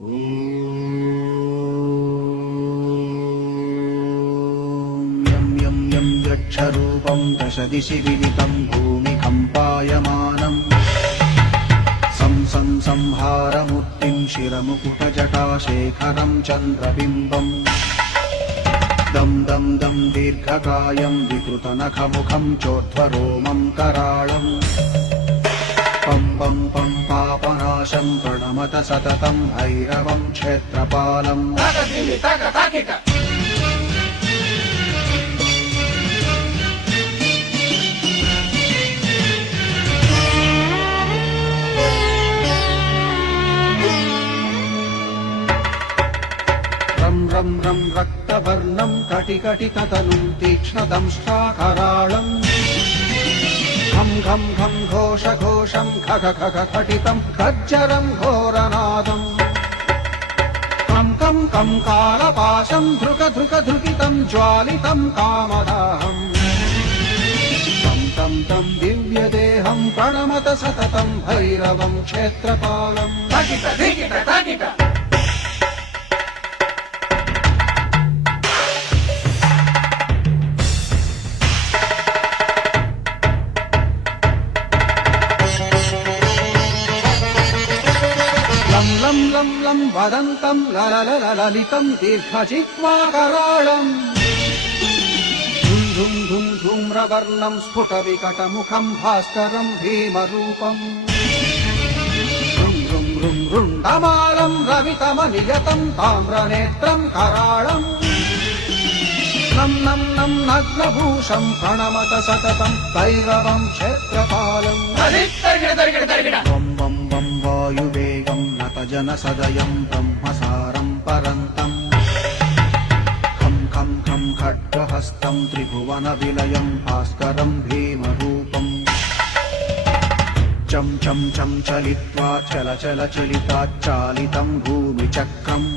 यं यं यं यक्षरूपं दशदिशि विदितं भूमिकम्पायमानम् सं संहारमूर्तिं शिरमुकुटजटाशेखरं चन्द्रबिम्बम् दं दं दं दीर्घकायं विकृतनखमुखं चोर्ध्वरोमं कराळम् पं पं पं पापनाशं प्रणमत सततं भैरवं क्षेत्रपालम् रं रं रं रक्तवर्णं कटिकटिततनुं तीक्ष्णदंष्ट्राकराळम् घं घं घं घोषघोषं खग खग खटितं खज्जरं घोरनादम् कं कं कं कालपाशं धृक धृक धृकितं ज्वालितं कामदाहम् तं तं तं दिव्यदेहं प्रणमत सततं भैरवं क्षेत्रपालम् लं लं लं वदन्तं ललितं दीर्घजिह्वाकराळम् धुं धुं धुं धूम्रवर्णं स्फुटविकटमुखं भास्करं भीमरूपम् ऋं ऋं ऋं रुण्डमालं रवितमनियतं ताम्रनेत्रं कराळम् नं नं नं नग्नभूषं प्रणमत सततं भैरवं क्षेत्रपालम् वं वं वं वायुवेगं नतजनसदयं ब्रह्मसारं परन्तम् खं खं खं खड्गहस्तं त्रिभुवनविलयं भास्करं भीमरूपम् चं चं चं चलित्वा चल चल चलिताच्चालितं भूमिचक्रम्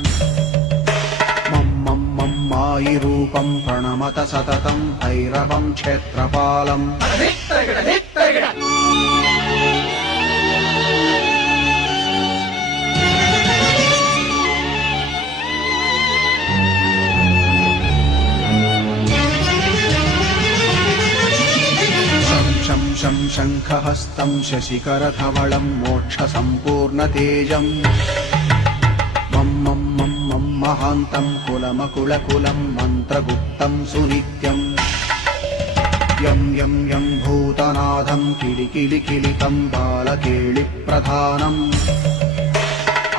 मं मं मं मायिरूपं प्रणमत सततं भैरवं क्षेत्रपालम् शं शं शङ्खहस्तं शशिकरधवलं मोक्षसम्पूर्णतेजम् मं मं मं मं महान्तं कुलमकुलकुलं मन्त्रगुप्तं सुनित्यम् यं यं यं भूतनाथं किलिकिलिकिलितं बालकेलिप्रधानम्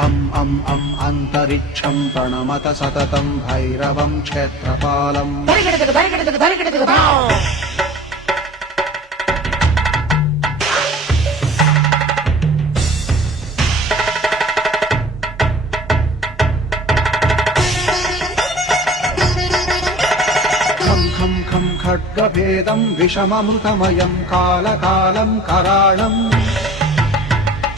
अं अं अं अन्तरिक्षं प्रणमत सततं भैरवं क्षेत्रपालम् खड्गभेदं विषममृतमयं कालकालं कराळम्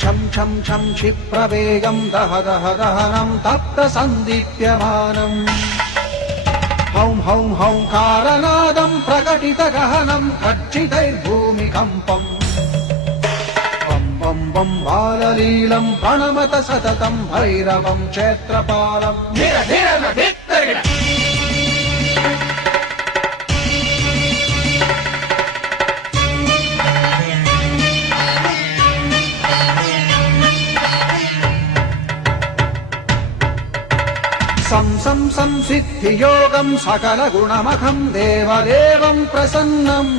छं छं छं क्षिप्रवेगं दह दह दहनं तप्तसन्दीप्यमानम् हौं हौं हौं कारनादं प्रकटितगहनं खच्चितैर्भूमिकम्पम् वं वं वं बाललीलं प्रणमत सततं भैरवं क्षेत्रपालम् संसिद्धियोगं सकलगुणमखं देवदेवं प्रसन्नम्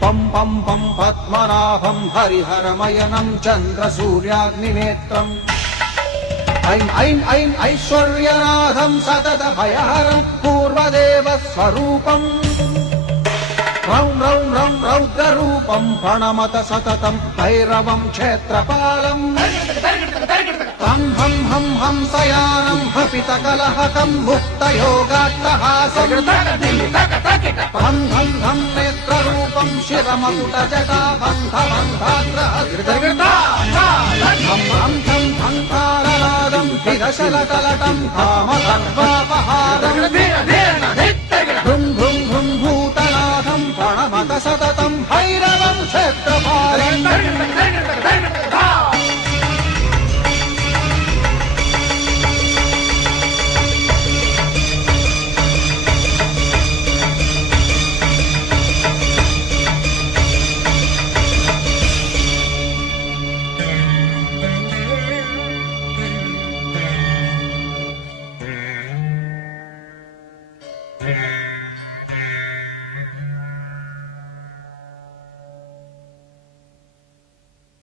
पं पं पं पद्मनाभं हरिहरमयनं चन्द्रसूर्याग्निनेत्रम् ऐं ऐं ऐं ऐश्वर्यनाथं सततभयहरं पूर्वदेवस्वरूपम् रौं रौं रौं रौद्ररूपं प्रणमत सततं भैरवं क्षेत्रपालम् हं हं हं हंसयानं हपितकलहकं मुक्तयोगाट्टहासम् हं हं हं नेत्ररूपं शिरमकुटजटाबन्धबन्धाग्रहं हं हं हंकारनादं विदशलकलटं कामकर्वापहारम् भृं भृं भृं भूतनाथं प्रणमत सततं भैरवं क्षेत्रपालम् Bye.